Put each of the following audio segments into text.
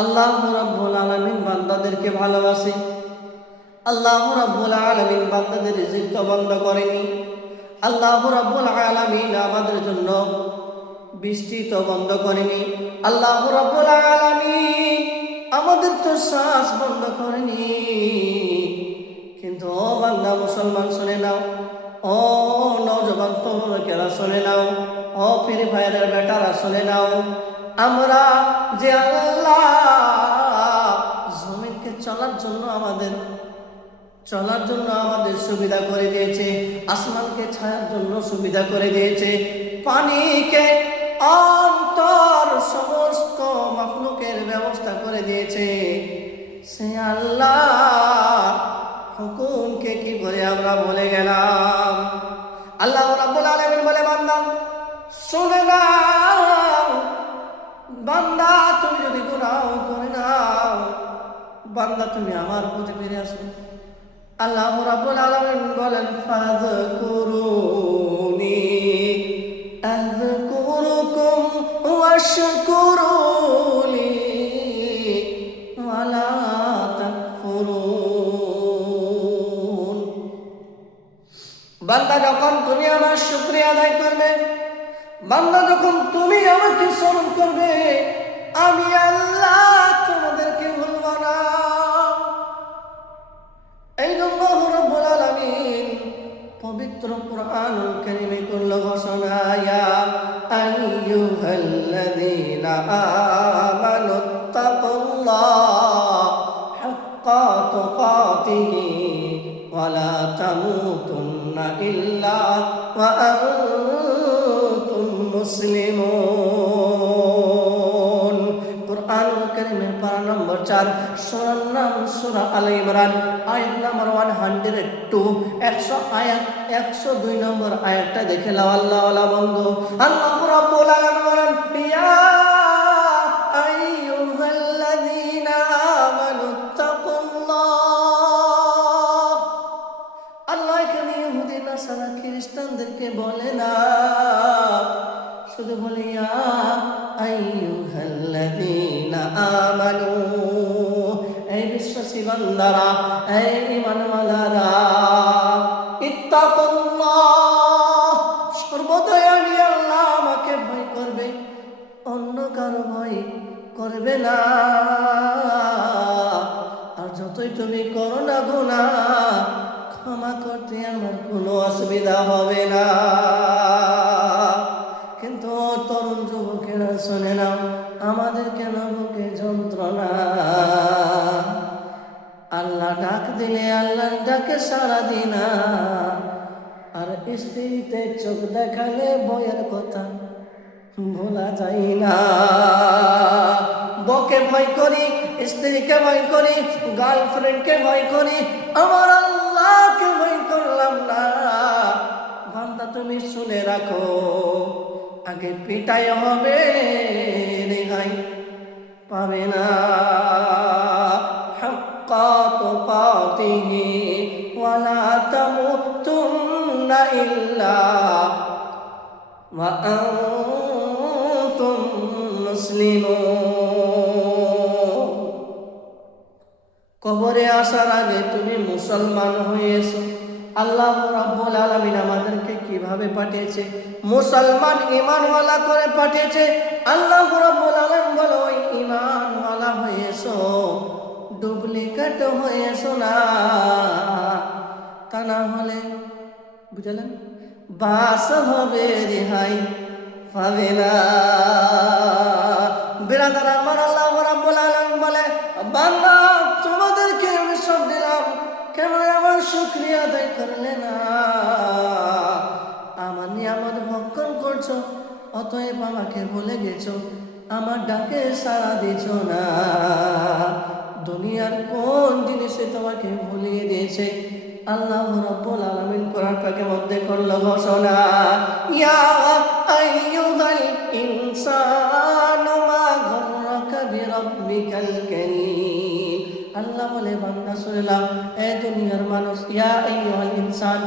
আল্লাহ রাব্বুল আলামিন বান্দাদেরকে ভালোবাসে। আল্লাহ রাব্বুল আলামিন বান্দাদের রিজিক তো বন্ধ করেনি। আল্লাহ রাব্বুল আলামিন আমাদের জন্য বৃষ্টি তো বন্ধ করেনি। আল্লাহ রাব্বুল আলামিন আমাদের তো শ্বাস বন্ধ করেনি। কিন্তু ও বান্দা মুসলমান শুনে নাও, ও নওজওয়ান তরুণেরা শুনে নাও, ও ফ্রি ফায়ারের বেটারা শুনে নাও, আমরা যে আল্লাহ জমিনকে চলার জন্য আমাদের সুবিধা করে দিয়েছে, আসমানকে ছায়ার জন্য সুবিধা করে দিয়েছে, পানিকে অন্তর সমস্ত মাখলুকের ব্যবস্থা করে দিয়েছে, সে আল্লাহ হুকুমকে কি করে আমরা বলে গেলাম। আল্লাহ রাব্বুল আলামিন বলে, বান্দা শুনে নাও, বান্দা তুমি যদি গুনাহ করে নাও, বান্দা তুমি আমার পথে ফিরে আসো। আল্লাহ রাব্বুল আলামিন বলেন, ফাযকুরুনি আযকুরুকুম ওয়াশকুরুলি ওয়ালা তাকফুরুন। বান্দা যখন তুমি আমার শুকরিয়া আদায় করবে, বান্দা যখন তুমি আমাকে স্মরণ করবে, আমি আল্লাহ তোমাদেরকে ভুলব না। এই জন্য রব্বুল আলামিন পবিত্র কুরআনুল কারীমে করল ঘোষণা, ইয়া আইয়ুহাল্লাযীনা আমানুত্তাকুল্লাহ হাক্কা তুকাতিহি ওয়া লা তামুতুন্না ইল্লা ওয়া আনতুম মুসলিমুন। কুরআনুল কারীমের পারা নম্বর 4, সূরার নাম সূরা আলে ইমরান, আয়াত নম্বর 102, 102 নম্বর আয়াতটা দেখে নাও। আল্লাহ ওয়ালা বন্ধু, আল্লাহ রাব্বুল আলামিন বলেন, ইয়া আইয়ুহাল্লাযীনা আমানুত্তাকুল্লাহ। আল্লাহ এখানে ইহুদি নাসারা খ্রিস্টানদেরকে বলে না, শুধু বলে ইয়া আইয়ুহাল্লাযীনা আমানু, এই বিশ্বাসী বান্দারা, এই ঈমানওয়ালারা, ইত্তাকুল্লাহ, সর্বদাই আমি আল্লাহ আমাকে ভয় করবে, অন্য কারো ভয় করবে না। আর যতই তুমি করো না গুনাহ, ক্ষমা করতে আমার কোনো অসুবিধা হবে না। কিন্তু তরুণ যুবকেরা শুনে নাও, আমাদের কেন বুকে যন্ত্রণা? আল্লাহ ডাক দিলে আল্লাহর ডাকে সাড়া দিনা, আর স্ত্রীতে চোখ দেখালে বইয়ের কথা ভোলা যায় না। বউকে ভয় করি, স্ত্রীকে ভয় করি, গার্লফ্রেন্ডকে ভয় করি, আমার আল্লাহকে ভয় করলাম না। বান্দা তুমি শুনে রাখো, আগে পিটাই হবে, রেহাই পাবে না। হাক্কা তুকাতিহি ওয়া লা তামুতুন্না ইল্লা ওয়া আনতুম মুসলিমুন। কবরে আসার আগে তুমি মুসলমান হয়েছো। আল্লাহ রাব্বুল আলামিন আমাদেরকে কিভাবে পাঠিয়েছে? মুসলমান ঈমানওয়ালা করে পাঠিয়েছে। আল্লাহ রাব্বুল আলামিন বলে, ওই ঈমানওয়ালা হয়েছো, ডুপ্লিকেট হয়েছো না। তা না হলে বুঝলেন, বাস হবে, রেহাই পাবে না। বিরাদার আমার, আল্লাহ রাব্বুল আলামিন বলে, বান্দা তোমাদেরকে আমি সব দিলাম, কেন আমার শুকরিয়া আদায় করলে না? আমার নিয়ামত ভক্ষণ করছো, অতএব আমাকে ভুলে গেছো, আমার ডাকে সাড়া দিছ না। দুনিয়ার কোন জিনিসে তোমাকে ভুলিয়ে দিয়েছে? আল্লাহ রাব্বুল আলামিন কোরআন পাকের মধ্যে করল ঘোষণা, ইয়া আইয়ুহাল ইনসানু মা গাররাকা বিরাব্বিকাল কারীম। আল্লাহ বলে, বান্দা শুনে নাও, এই দুনিয়ার মানুষ, ইয়া আইয়ুহাল ইনসান,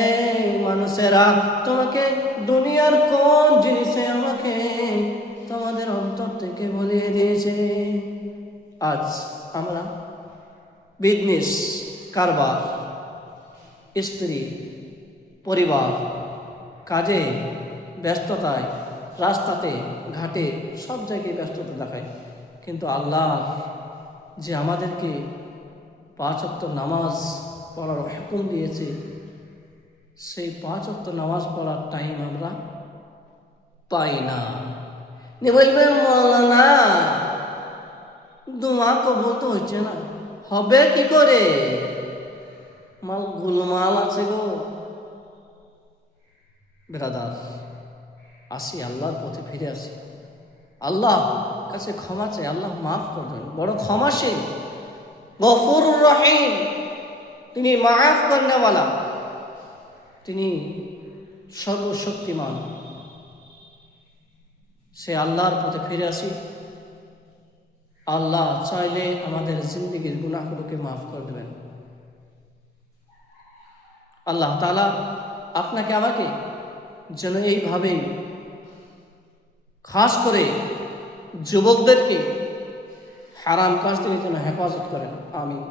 এই মানুষেরা, তোমাকে দুনিয়ার কোন জিনিসে আমাকে তোমাদের অন্তর থেকে ভুলিয়ে দিয়েছে? আজ আমরা বিজনেস, কারবার, স্ত্রী, পরিবার, কাজে, ব্যস্ততায়, রাস্তাতে ঘাটে সব জায়গায় ব্যস্ততা দেখায়, কিন্তু আল্লাহ যে আমাদেরকে 5 ওয়াক্ত নামাজ পড়ার হুকুম দিয়েছে, সেই 5 ওয়াক্ত নামাজ পড়ার টাইম আমরা পাই না। বলবেন মৌলানা দুয়া কবুল তো হচ্ছে না, হবে কি করে? মাল গুলমাল আছে গো ব্রাদার। আসি আল্লাহর পথে ফিরে আসি, আল্লাহ কাছে ক্ষমা চাই, আল্লাহ মাফ করবেন, বড় ক্ষমাশীল, গফুর রহিম, তিনি মাফ করনেওয়ালা, তিনি সর্বশক্তিমান। সে আল্লাহর পথে ফিরে আসি। আল্লাহ চাইলে আমাদের জিন্দেগির গুনাহগুলোকে মাফ করে দেবেন। আল্লাহ তাআলা আপনাকে আমাকে যেন এইভাবে খাস করে যুবকদেরকে হারাম কাজ থেকে যেন হেফাজত করেন। আমিন।